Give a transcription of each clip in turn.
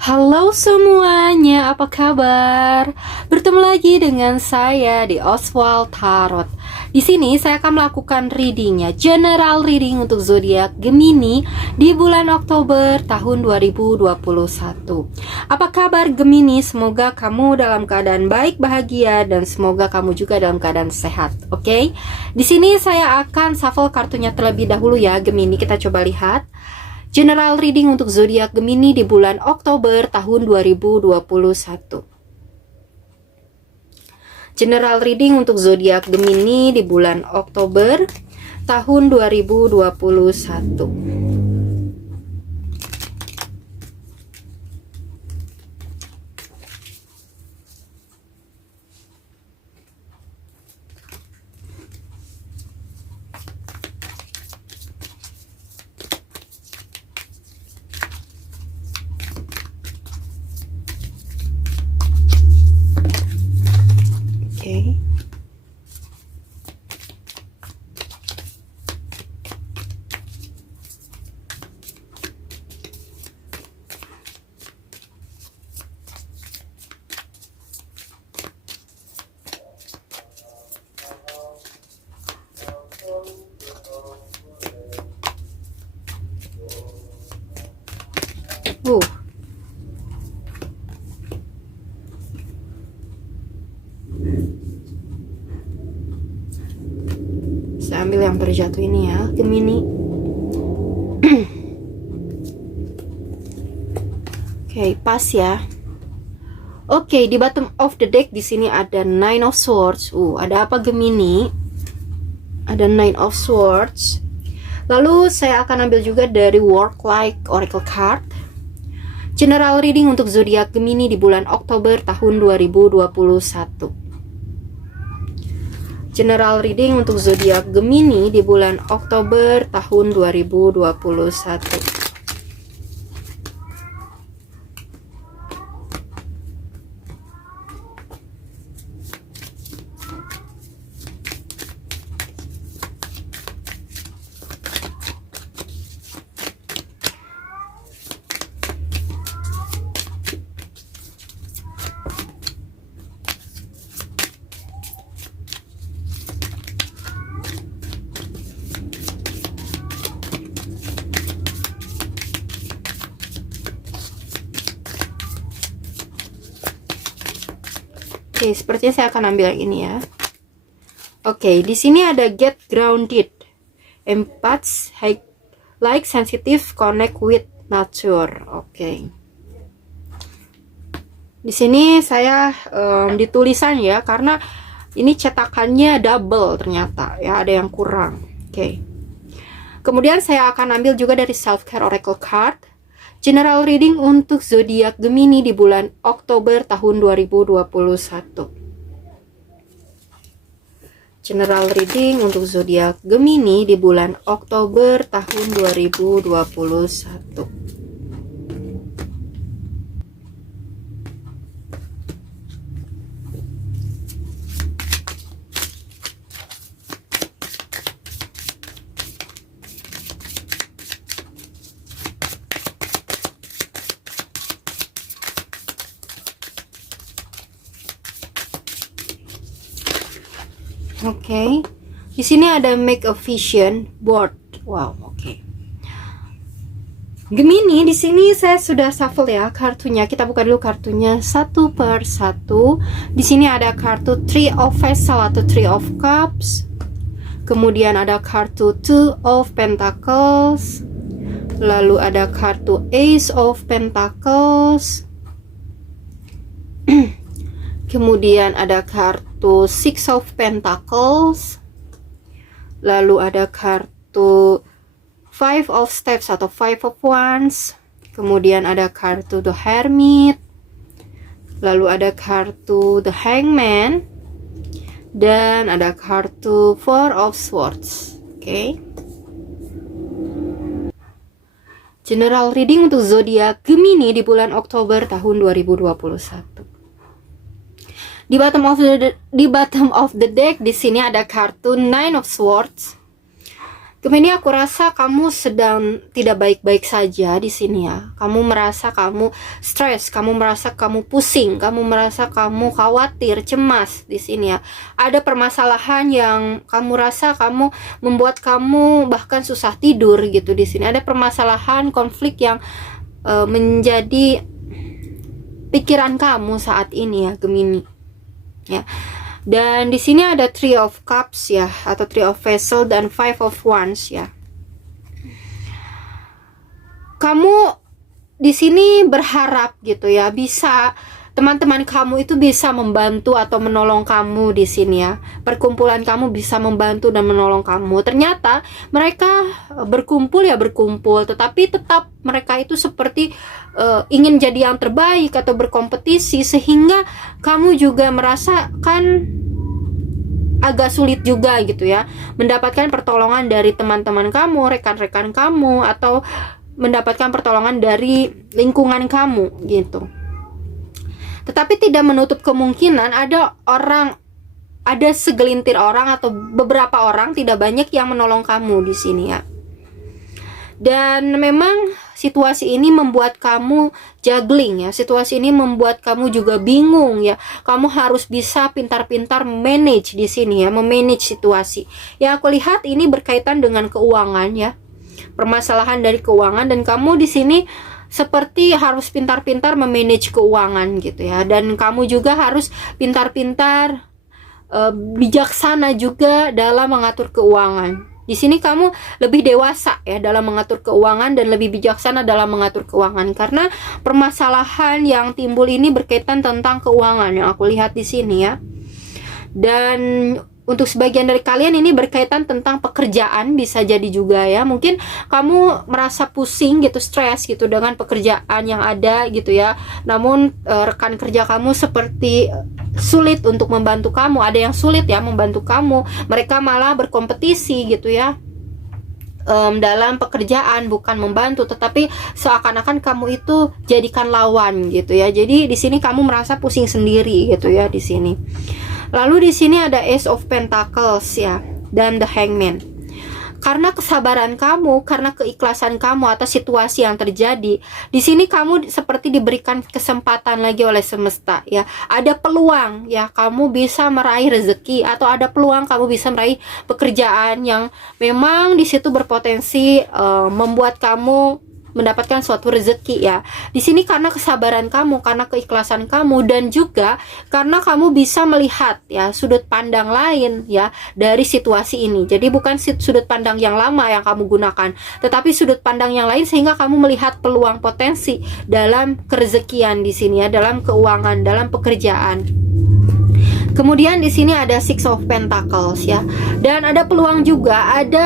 Halo semuanya, apa kabar? Bertemu lagi dengan saya di Oswald Tarot. Di sini saya akan melakukan readingnya, general reading untuk zodiak Gemini di bulan Oktober tahun 2021. Apa kabar Gemini? Semoga kamu dalam keadaan baik, bahagia, dan semoga kamu juga dalam keadaan sehat. Oke? Di sini saya akan shuffle kartunya terlebih dahulu ya, Gemini. Kita coba lihat. General reading untuk zodiak Gemini di bulan Oktober tahun 2021. General reading untuk zodiak Gemini di bulan Oktober tahun 2021. Oke. Uh. Saya ambil yang terjatuh ini ya, Gemini. Oke, pas ya. Oke, di bottom of the deck di sini ada Nine of Swords. Ada apa Gemini? Ada Nine of Swords. Lalu saya akan ambil juga dari Work Like Oracle card. General reading untuk zodiak Gemini di bulan Oktober tahun 2021. General reading untuk zodiak Gemini di bulan Oktober tahun 2021. Oke, sepertinya saya akan ambil yang ini ya. Oke, di sini ada get grounded, empaths, like sensitive, connect with nature. Oke. Di sini saya di tulisan ya, karena ini cetakannya double ternyata ya, ada yang kurang. Oke. Kemudian saya akan ambil juga dari self care oracle card. General reading untuk zodiak Gemini di bulan Oktober tahun 2021. General reading untuk zodiak Gemini di bulan Oktober tahun 2021. Oke, di sini ada make a vision board. Wow, oke. Gemini, di sini saya sudah shuffle ya kartunya. Kita buka dulu kartunya satu per satu. Di sini ada kartu Three of Vessel atau Three of Cups. Kemudian ada kartu Two of Pentacles. Lalu ada kartu Ace of Pentacles. Kemudian ada kartu Six of Pentacles. Lalu ada kartu Five of Steps atau Five of Wands. Kemudian ada kartu The Hermit. Lalu ada kartu The Hangman. Dan ada kartu Four of Swords. Oke. General reading untuk zodiak Gemini di bulan Oktober tahun 2021. Di bottom of the deck di sini ada kartu Nine of Swords. Gemini, aku rasa kamu sedang tidak baik-baik saja di sini ya. Kamu merasa kamu stres, kamu merasa kamu pusing, kamu merasa kamu khawatir, cemas di sini ya. Ada permasalahan yang kamu rasa kamu membuat kamu bahkan susah tidur gitu di sini. Ada permasalahan konflik yang menjadi pikiran kamu saat ini ya, Gemini. Ya. Dan di sini ada Three of Cups ya, atau Three of Vessels dan Five of Wands ya. Kamu di sini berharap gitu ya, bisa teman-teman kamu itu bisa membantu atau menolong kamu di sini ya. Perkumpulan kamu bisa membantu dan menolong kamu. Ternyata mereka berkumpul ya berkumpul, tetapi tetap mereka itu seperti ingin jadi yang terbaik atau berkompetisi, sehingga kamu juga merasakan agak sulit juga gitu ya, mendapatkan pertolongan dari teman-teman kamu, rekan-rekan kamu, atau mendapatkan pertolongan dari lingkungan kamu gitu. Tetapi tidak menutup kemungkinan ada segelintir orang atau beberapa orang, tidak banyak, yang menolong kamu di sini ya. Dan memang situasi ini membuat kamu juggling ya. Situasi ini membuat kamu juga bingung ya. Kamu harus bisa pintar-pintar manage di sini ya, memanage situasi. Ya, aku lihat ini berkaitan dengan keuangan ya. Permasalahan dari keuangan, dan kamu di sini seperti harus pintar-pintar memanage keuangan gitu ya. Dan kamu juga harus pintar-pintar bijaksana juga dalam mengatur keuangan. Di sini kamu lebih dewasa ya dalam mengatur keuangan dan lebih bijaksana dalam mengatur keuangan, karena permasalahan yang timbul ini berkaitan tentang keuangan yang aku lihat di sini ya. Dan untuk sebagian dari kalian ini berkaitan tentang pekerjaan, bisa jadi juga ya. Mungkin kamu merasa pusing gitu, stres gitu dengan pekerjaan yang ada gitu ya. Namun rekan kerja kamu seperti sulit untuk membantu kamu. Ada yang sulit ya membantu kamu. Mereka malah berkompetisi gitu ya dalam pekerjaan, bukan membantu, tetapi seakan-akan kamu itu jadikan lawan gitu ya. Jadi di sini kamu merasa pusing sendiri gitu ya di sini. Lalu di sini ada Ace of Pentacles ya, dan The Hangman. Karena kesabaran kamu, karena keikhlasan kamu atas situasi yang terjadi, di sini kamu seperti diberikan kesempatan lagi oleh semesta ya. Ada peluang ya, kamu bisa meraih rezeki, atau ada peluang kamu bisa meraih pekerjaan yang memang di situ berpotensi membuat kamu mendapatkan suatu rezeki ya. Di sini karena kesabaran kamu, karena keikhlasan kamu, dan juga karena kamu bisa melihat ya sudut pandang lain ya dari situasi ini. Jadi bukan sudut pandang yang lama yang kamu gunakan, tetapi sudut pandang yang lain, sehingga kamu melihat peluang potensi dalam kerezekian di sini ya, dalam keuangan, dalam pekerjaan. Kemudian di sini ada Six of Pentacles ya, dan ada peluang juga, ada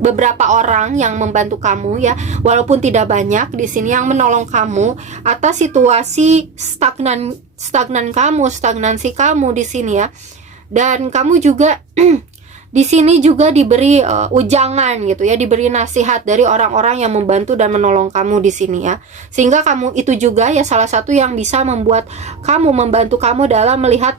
beberapa orang yang membantu kamu ya, walaupun tidak banyak di sini, yang menolong kamu atas situasi stagnansi kamu di sini ya. Dan kamu juga di sini juga diberi ujangan gitu ya, diberi nasihat dari orang-orang yang membantu dan menolong kamu di sini ya. Sehingga kamu itu juga ya salah satu yang bisa membuat kamu, membantu kamu dalam melihat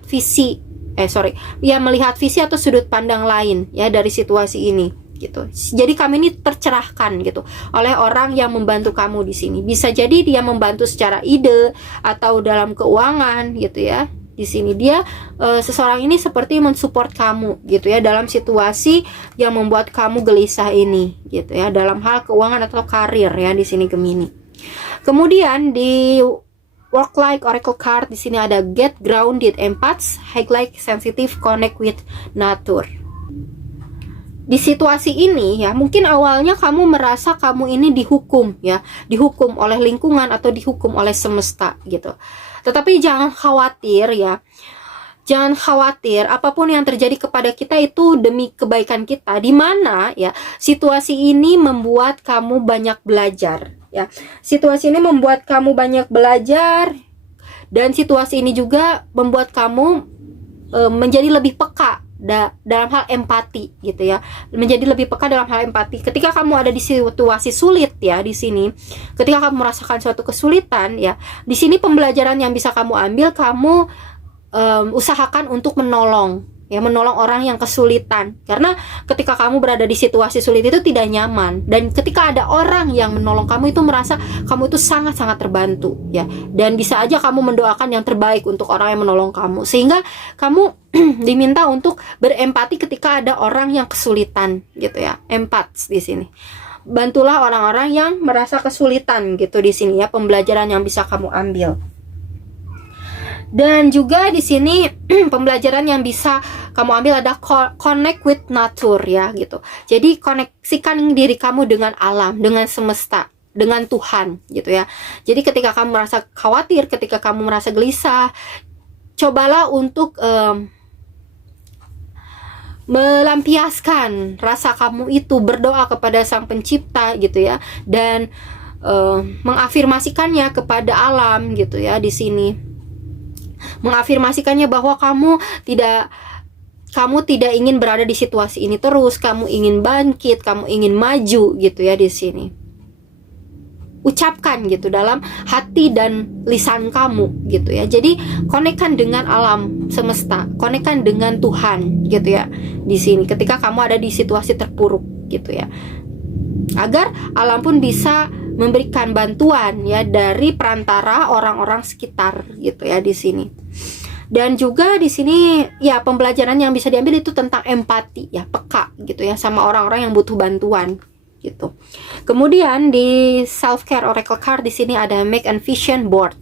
melihat visi atau sudut pandang lain ya dari situasi ini gitu. Jadi kami ini tercerahkan gitu oleh orang yang membantu kamu di sini. Bisa jadi dia membantu secara ide atau dalam keuangan gitu ya. Di sini dia seseorang ini seperti mensupport kamu gitu ya dalam situasi yang membuat kamu gelisah ini gitu ya, dalam hal keuangan atau karir ya di sini Gemini. Kemudian di Work Like Oracle card di sini ada Get Grounded, Empaths, High Like Sensitive, Connect with Nature. Di situasi ini ya, mungkin awalnya kamu merasa kamu ini dihukum ya, dihukum oleh lingkungan atau dihukum oleh semesta gitu. Tetapi jangan khawatir ya, jangan khawatir, apapun yang terjadi kepada kita itu demi kebaikan kita. Di mana ya situasi ini membuat kamu banyak belajar ya. Situasi ini membuat kamu banyak belajar, dan situasi ini juga membuat kamu menjadi lebih peka dalam hal empati gitu ya, menjadi lebih peka dalam hal empati. Ketika kamu ada di situasi sulit ya, di sini ketika kamu merasakan suatu kesulitan ya, di sini pembelajaran yang bisa kamu ambil, kamu usahakan untuk menolong ya, menolong orang yang kesulitan. Karena ketika kamu berada di situasi sulit itu tidak nyaman, dan ketika ada orang yang menolong kamu itu merasa kamu itu sangat-sangat terbantu ya. Dan bisa aja kamu mendoakan yang terbaik untuk orang yang menolong kamu, sehingga kamu diminta untuk berempati ketika ada orang yang kesulitan gitu ya. Empat di sini. Bantulah orang-orang yang merasa kesulitan gitu di sini ya, pembelajaran yang bisa kamu ambil. Dan juga di sini pembelajaran yang bisa kamu ambil ada connect with nature ya gitu. Jadi koneksikan diri kamu dengan alam, dengan semesta, dengan Tuhan gitu ya. Jadi ketika kamu merasa khawatir, ketika kamu merasa gelisah, cobalah untuk melampiaskan rasa kamu itu, berdoa kepada Sang Pencipta gitu ya, dan mengafirmasikannya kepada alam gitu ya di sini. Mengafirmasikannya bahwa kamu tidak ingin berada di situasi ini terus, kamu ingin bangkit, kamu ingin maju gitu ya di sini. Ucapkan gitu dalam hati dan lisan kamu gitu ya. Jadi konekkan dengan alam semesta, konekkan dengan Tuhan gitu ya di sini ketika kamu ada di situasi terpuruk gitu ya. Agar alam pun bisa memberikan bantuan ya dari perantara orang-orang sekitar gitu ya di sini. Dan juga di sini ya pembelajaran yang bisa diambil itu tentang empati ya, peka gitu ya sama orang-orang yang butuh bantuan gitu. Kemudian di self care oracle card di sini ada make and vision board.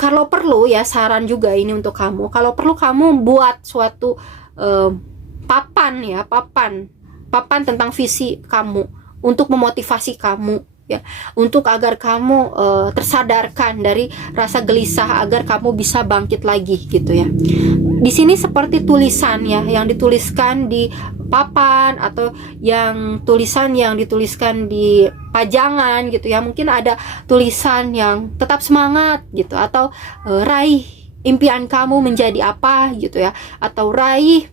Kalau perlu ya, saran juga ini untuk kamu. Kalau perlu kamu buat suatu papan tentang visi kamu untuk memotivasi kamu ya, untuk agar kamu tersadarkan dari rasa gelisah, agar kamu bisa bangkit lagi gitu ya. Di sini seperti tulisan ya yang dituliskan di papan, atau yang tulisan yang dituliskan di pajangan gitu ya. Mungkin ada tulisan yang tetap semangat gitu, atau raih impian kamu menjadi apa gitu ya, atau raih,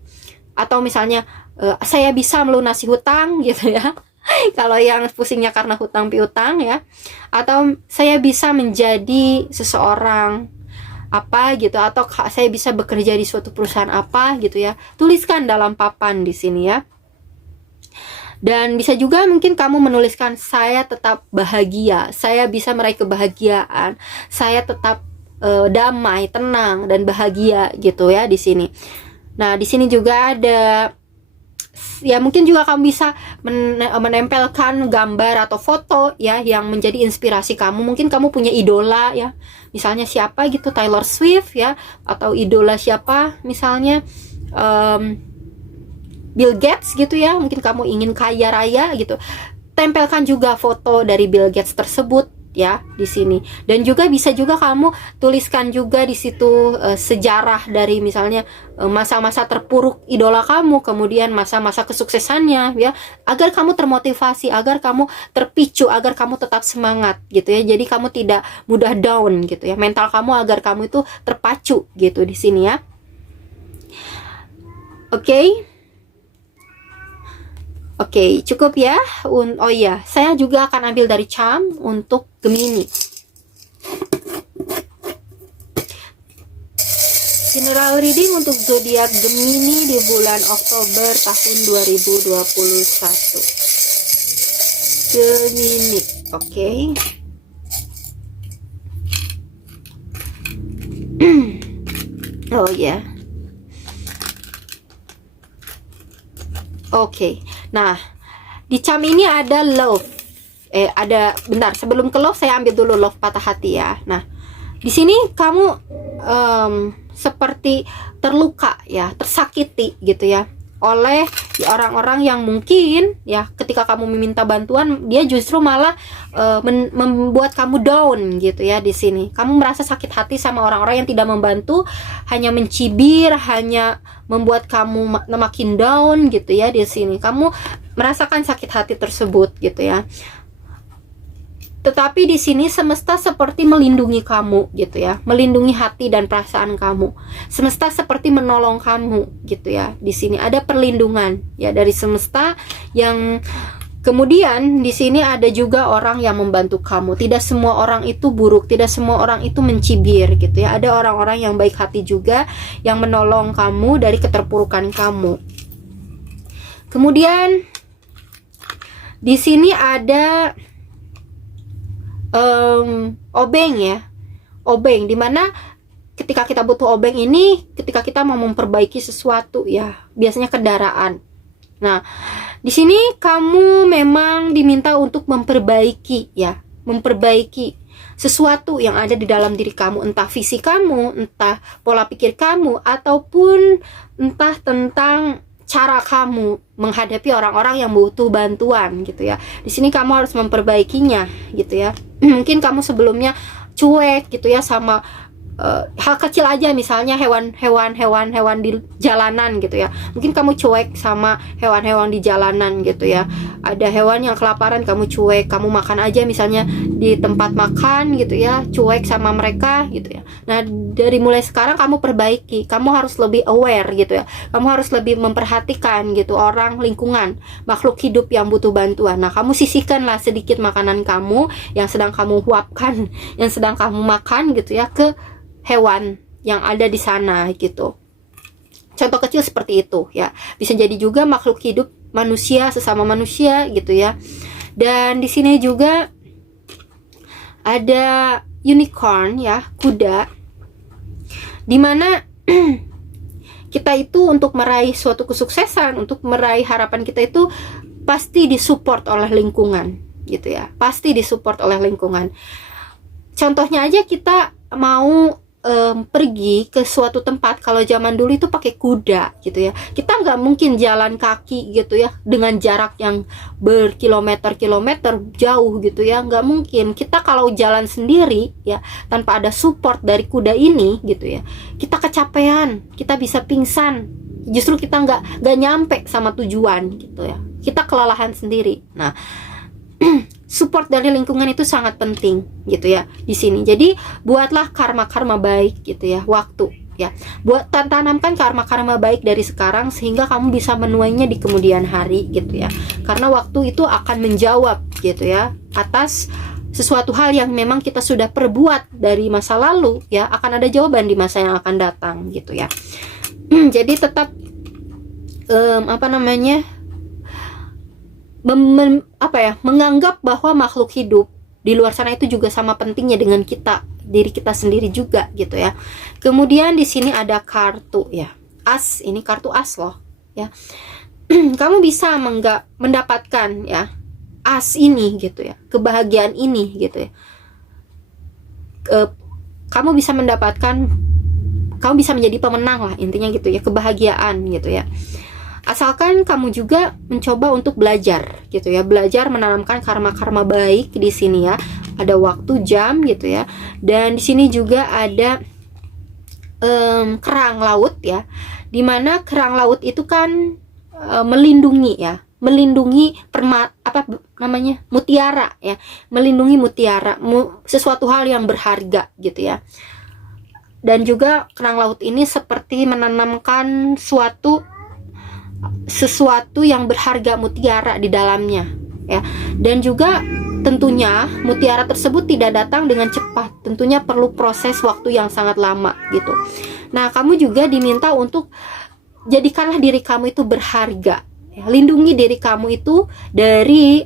atau misalnya saya bisa melunasi hutang gitu ya. Kalau yang pusingnya karena hutang piutang ya, atau saya bisa menjadi seseorang apa gitu, atau saya bisa bekerja di suatu perusahaan apa gitu ya. Tuliskan dalam papan di sini ya. Dan bisa juga mungkin kamu menuliskan saya tetap bahagia, saya bisa meraih kebahagiaan, saya tetap damai, tenang dan bahagia gitu ya di sini. Nah, di sini juga ada ya, mungkin juga kamu bisa menempelkan gambar atau foto ya yang menjadi inspirasi kamu. Mungkin kamu punya idola ya, misalnya siapa gitu, Taylor Swift ya, atau idola siapa misalnya Bill Gates gitu ya. Mungkin kamu ingin kaya raya gitu, tempelkan juga foto dari Bill Gates tersebut ya di sini. Dan juga bisa juga kamu tuliskan juga di situ sejarah dari misalnya masa-masa terpuruk idola kamu, kemudian masa-masa kesuksesannya ya, agar kamu termotivasi, agar kamu terpicu, agar kamu tetap semangat gitu ya. Jadi kamu tidak mudah down gitu ya, mental kamu agar kamu itu terpacu gitu di sini ya. Oke, cukup ya. Oh iya, saya juga akan ambil dari charm untuk Gemini. General reading untuk zodiak Gemini di bulan Oktober tahun 2021. Gemini, oke. Oh ya. Oke. Nah, di charm ini ada love. Bentar, sebelum ke love saya ambil dulu love patah hati ya. Nah, di sini kamu seperti terluka ya, tersakiti gitu ya, oleh orang-orang yang mungkin ya ketika kamu meminta bantuan dia justru malah membuat kamu down gitu ya. Di sini kamu merasa sakit hati sama orang-orang yang tidak membantu, hanya mencibir, hanya membuat kamu makin down gitu ya. Di sini kamu merasakan sakit hati tersebut gitu ya. Tetapi di sini semesta seperti melindungi kamu gitu ya, melindungi hati dan perasaan kamu. Semesta seperti menolong kamu gitu ya. Di sini ada perlindungan ya dari semesta yang Kemudian di sini ada juga orang yang membantu kamu. Tidak semua orang itu buruk, tidak semua orang itu mencibir gitu ya. Ada orang-orang yang baik hati juga yang menolong kamu dari keterpurukan kamu. Kemudian di sini ada obeng ya. Obeng, dimana ketika kita butuh obeng ini ketika kita mau memperbaiki sesuatu ya, biasanya kendaraan. Nah, di sini kamu memang diminta untuk memperbaiki ya, memperbaiki sesuatu yang ada di dalam diri kamu, entah visi kamu, entah pola pikir kamu, ataupun entah tentang cara kamu menghadapi orang-orang yang butuh bantuan gitu ya. Di sini kamu harus memperbaikinya gitu ya. Mungkin kamu sebelumnya cuek gitu ya sama hal kecil aja, misalnya hewan di jalanan gitu ya. Mungkin kamu cuek sama hewan-hewan di jalanan gitu ya. Ada hewan yang kelaparan, kamu cuek, kamu makan aja misalnya di tempat makan gitu ya, cuek sama mereka gitu ya. Nah, dari mulai sekarang kamu perbaiki, kamu harus lebih aware gitu ya. Kamu harus lebih memperhatikan gitu orang, lingkungan, makhluk hidup yang butuh bantuan. Nah, kamu sisihkanlah sedikit makanan kamu yang sedang kamu huapkan, yang sedang kamu makan gitu ya, ke hewan yang ada di sana gitu. Contoh kecil seperti itu ya. Bisa jadi juga makhluk hidup manusia, sesama manusia gitu ya. Dan di sini juga ada unicorn ya, kuda. Dimana kita itu untuk meraih suatu kesuksesan, untuk meraih harapan kita itu pasti disupport oleh lingkungan gitu ya. Pasti disupport oleh lingkungan. Contohnya aja, kita mau pergi ke suatu tempat, kalau zaman dulu itu pakai kuda gitu ya. Kita nggak mungkin jalan kaki gitu ya dengan jarak yang berkilometer-kilometer jauh gitu ya, nggak mungkin. Kita kalau jalan sendiri ya tanpa ada support dari kuda ini gitu ya, kita kecapean, kita bisa pingsan, justru kita nggak nyampe sama tujuan gitu ya, kita kelelahan sendiri. Nah, support dari lingkungan itu sangat penting gitu ya di sini. Jadi buatlah karma-karma baik gitu ya, waktu ya. Tanamkan karma-karma baik dari sekarang sehingga kamu bisa menuainya di kemudian hari gitu ya. Karena waktu itu akan menjawab gitu ya atas sesuatu hal yang memang kita sudah perbuat dari masa lalu ya, akan ada jawaban di masa yang akan datang gitu ya. Jadi tetap menganggap bahwa makhluk hidup di luar sana itu juga sama pentingnya dengan kita, diri kita sendiri juga gitu ya. Kemudian di sini ada kartu ya, as. Ini kartu as loh ya. Kamu bisa mendapatkan ya as ini gitu ya, kebahagiaan ini gitu ya. Kamu bisa mendapatkan, kamu bisa menjadi pemenang lah intinya gitu ya, kebahagiaan gitu ya. Asalkan kamu juga mencoba untuk belajar gitu ya, belajar menanamkan karma-karma baik di sini ya. Ada waktu, jam gitu ya. Dan di sini juga ada kerang laut ya. Dimana kerang laut itu kan melindungi ya, melindungi mutiara ya, melindungi mutiara, sesuatu hal yang berharga gitu ya. Dan juga kerang laut ini seperti menanamkan sesuatu yang berharga, mutiara di dalamnya ya. Dan juga tentunya mutiara tersebut tidak datang dengan cepat, tentunya perlu proses waktu yang sangat lama gitu. Nah, kamu juga diminta untuk jadikanlah diri kamu itu berharga ya. Lindungi diri kamu itu dari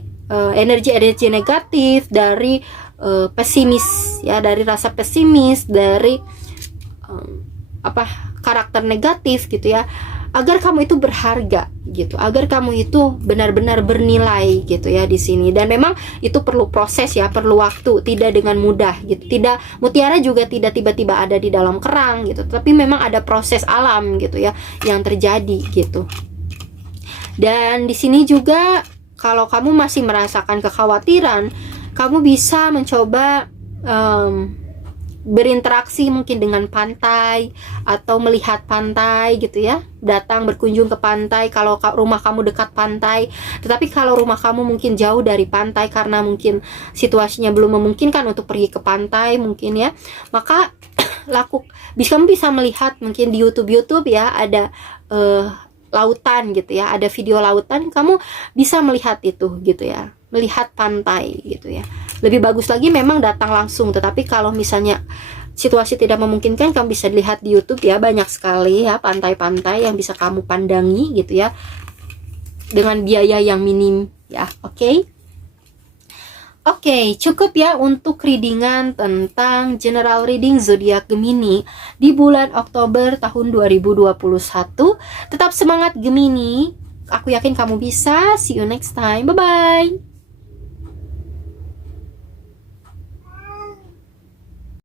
energi-energi negatif, dari pesimis ya, dari rasa pesimis, dari karakter negatif gitu ya, agar kamu itu berharga gitu, agar kamu itu benar-benar bernilai gitu ya di sini. Dan memang itu perlu proses ya, perlu waktu, tidak dengan mudah gitu. Tidak, mutiara juga tidak tiba-tiba ada di dalam kerang gitu, tapi memang ada proses alam gitu ya yang terjadi gitu. Dan di sini juga kalau kamu masih merasakan kekhawatiran, kamu bisa mencoba berinteraksi mungkin dengan pantai atau melihat pantai gitu ya, datang berkunjung ke pantai kalau rumah kamu dekat pantai. Tetapi kalau rumah kamu mungkin jauh dari pantai karena mungkin situasinya belum memungkinkan untuk pergi ke pantai mungkin ya, maka kamu bisa melihat mungkin di YouTube ya, ada lautan gitu ya, ada video lautan, kamu bisa melihat itu gitu ya, melihat pantai gitu ya. Lebih bagus lagi memang datang langsung, tetapi kalau misalnya situasi tidak memungkinkan, kamu bisa lihat di YouTube ya, banyak sekali ya pantai-pantai yang bisa kamu pandangi gitu ya, dengan biaya yang minim ya. Oke, cukup ya untuk readingan tentang general reading zodiak Gemini di bulan Oktober tahun 2021. Tetap semangat Gemini. Aku yakin kamu bisa. See you next time. Bye bye.